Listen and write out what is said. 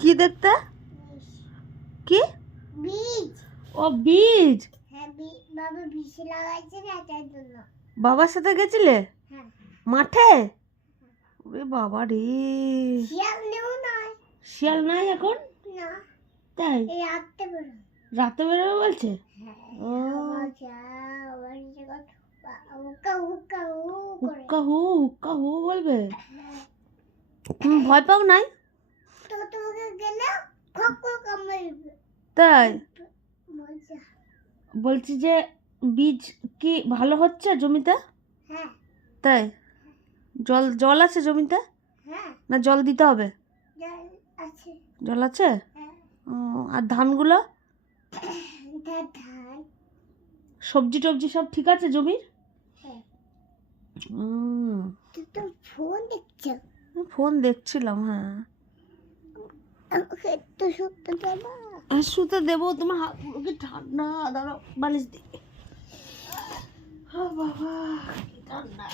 কি দেখতে? কি? বীজ। ও বীজ। হ্যাঁ, বাবা বীজ লাগাইছে না তার জন্য। বাবার সাথে গেছিলে হ্যাঁ। মাঠে? ওরে বাবা রে, শিয়াল নেও নয়। শিয়াল নাই এখন? না, তাই? এই রাতে বেরো। রাতে বেরোবে বলছে? হ্যাঁ, ও হুক্কা হুক্কা হু করে। হুক্কা হু হুক্কা হু বলবে? হ্যাঁ। তুমি ভয় পাও নাই? তো তোমাকে গেলে খক্কর কামড়াবে। তাই? মজা। বলছি যে বীজ কি ভালো হচ্ছে জমিতে? হ্যাঁ। তাই? জল জল আছে জমিতে হ্যাঁ, না জল দিতে হবে? জল আছে। জল আছে? হ্যাঁ। ও, আর ধানগুলো ধান। সবজি টবজি সব ঠিক আছে জমির? হ্যাঁ। হুম, তুই তো ফোন দেখছো? ফোন দেখছিলাম। হ্যাঁ, আমাকে একটু শুতে দেবা? আর শুতে দেবো। তোমার হাতগুলো কি ঠান্ডা, দাঁড়াও বালিশ দিই। বাবা কি ঠান্ডা।